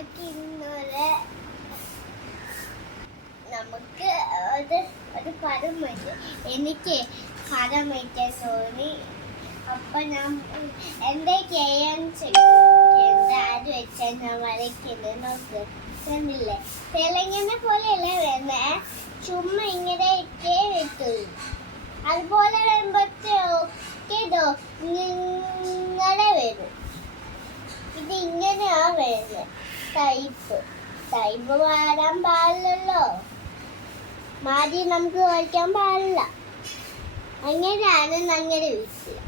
നമുക്ക് ഇന്നൊരു നമുക്ക് ഒരു പടം വെച്ച് എനിക്ക് പടം വയ്ക്കാൻ തോന്നി. അപ്പം ഞാൻ എൻ്റെ ചെയ്യാൻ അത് വെച്ചാൽ ഞാൻ വരയ്ക്കുന്നത് നോക്ക് കണ്ടില്ലേ. തെലുങ്കിനെ പോലെയല്ല വേണ്ടേ, ചുമ്മാ ഇങ്ങനെ ഇട്ടേ വെത്തുള്ളൂ. അതുപോലെ വരുമ്പോഴത്തേക്കോ ഇങ്ങനെ വരും. ഇത് ഇങ്ങനെയാ വരുന്നത്. ടൈപ്പ് വരാൻ പാടില്ലല്ലോ, മാറ്റി നമുക്ക് വയ്ക്കാൻ പാടില്ല. അങ്ങനെയാണ് അങ്ങനെ വീട്ടിൽ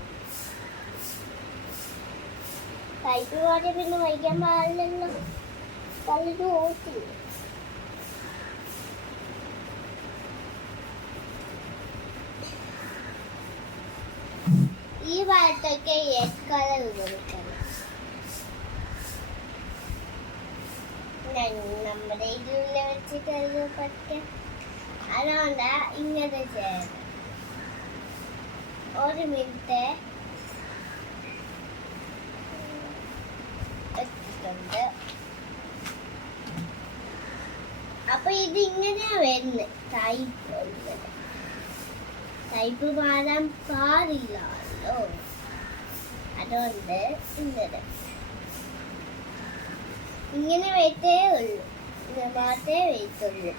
ടൈപ്പ് മാറ്റി പിന്നെ വയ്ക്കാൻ പാടില്ലല്ലോ, പലരും ഓട്ടില്ല. ഈ ഭാഗത്തൊക്കെ റെഡ് കളർ കൊടുക്കണം. നമ്മുടെ ഇതിൽ വെച്ചിട്ട് പറ്റേ അതുകൊണ്ട് ഇങ്ങനെ ചെയ്യണം. ഒരു മിനിറ്റ് വെച്ചിട്ടുണ്ട്. അപ്പൊ ഇത് ഇങ്ങനെയാ വരുന്നത്. ടൈപ്പ് മാറാൻ പാടില്ലല്ലോ, അതുകൊണ്ട് ഇങ്ങനെ വെച്ചേ ഉള്ളൂ, ഇങ്ങനെ മാത്രമേ വെച്ചുള്ളൂ.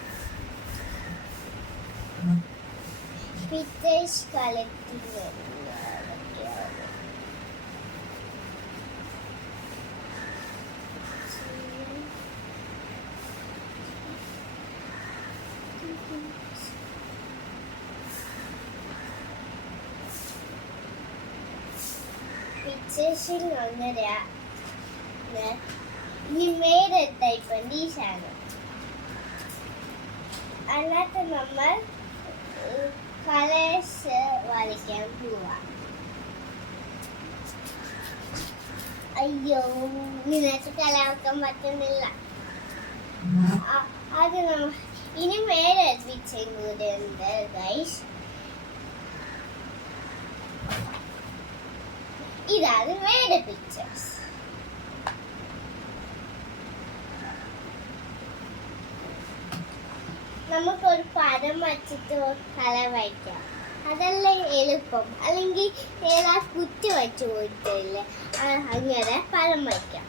പിക്ചേഴ്സ് കളക്ടിങ് പിക്ചേഴ്സിങ് അങ്ങനെയാ. ഇനി വേറെ ടൈപ്പ് ഡീഷാണ്. അതിനകത്ത് നമ്മൾ കളേഴ്സ് വരയ്ക്കാൻ പോവാ. അയ്യോ, നിനക്ക് കലർക്കാൻ പറ്റുന്നില്ല. അത് ഇനി വേറെ പിക്ചർ കൂടെ ഉണ്ട് ഗൈസ്. ഇതാണ് വേറെ പിക്ചേഴ്സ്. നമുക്കൊരു പടം വച്ചിട്ട് കളർ വയ്ക്കാം, അതല്ല എളുപ്പം. അല്ലെങ്കിൽ ഏതാ കുത്തി വച്ച് പോയിട്ടില്ലേ, അങ്ങനെ പടം വയ്ക്കാം.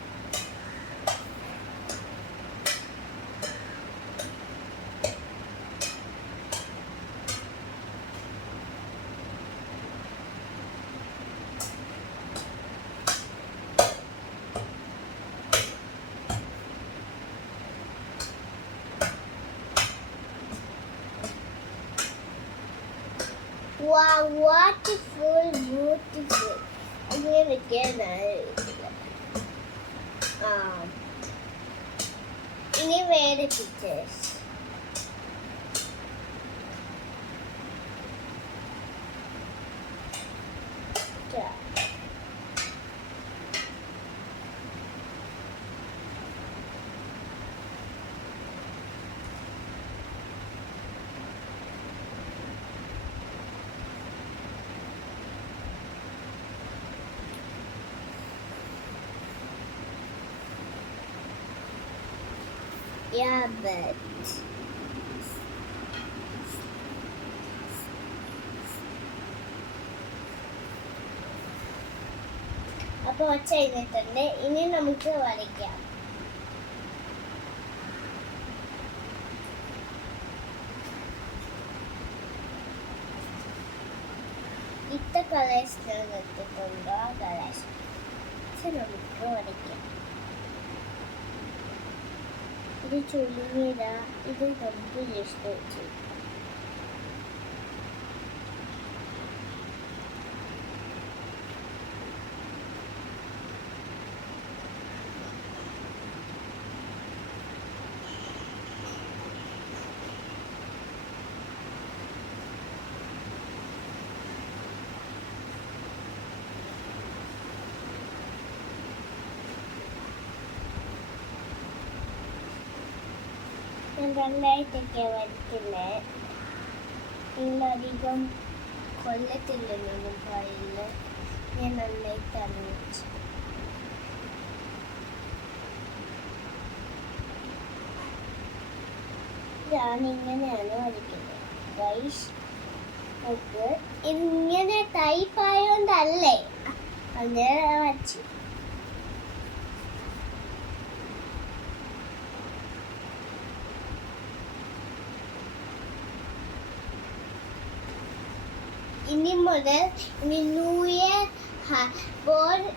Wow, beautiful. Again. ഇനി വേറെ പിക്ചേഴ്സ്. Yeah, but അപ്പോൾ ഒച്ച ചെയ്തിട്ടുണ്ട്. ഇനി നമുക്ക് വരയ്ക്കാം. ഇത്ര കളേഴ്സ് എടുത്തിട്ടുണ്ട്. ആ കളേഴ്സ് നമുക്ക് വരയ്ക്കാം. ഇത് ചുളിഞ്ഞിടാ, ഇത് നമുക്ക് ജസ്റ്റ് വെച്ച് രണ്ടായിട്ടൊക്കെ വരയ്ക്കുന്നത്. ഇതിലധികം കൊല്ലത്തില്ലല്ലോ മൊബൈലിൽ. ഞാൻ നന്നായിട്ട് അറിയിച്ചു. ഞാൻ ഇങ്ങനെയാണ് വരയ്ക്കുന്നത്. ഗൈസ് നമുക്ക് ഇങ്ങനെ ടൈപ്പ് ആയതുകൊണ്ടല്ലേ അങ്ങനെ വരച്ചു. ഇനി മുതൽ ന്യൂ ഇയർ ബോർഡ്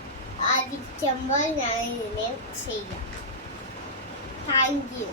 ആദിക്കുമ്പോൾ ഞാൻ ഇതിനെ ചെയ്യാം. Thank you.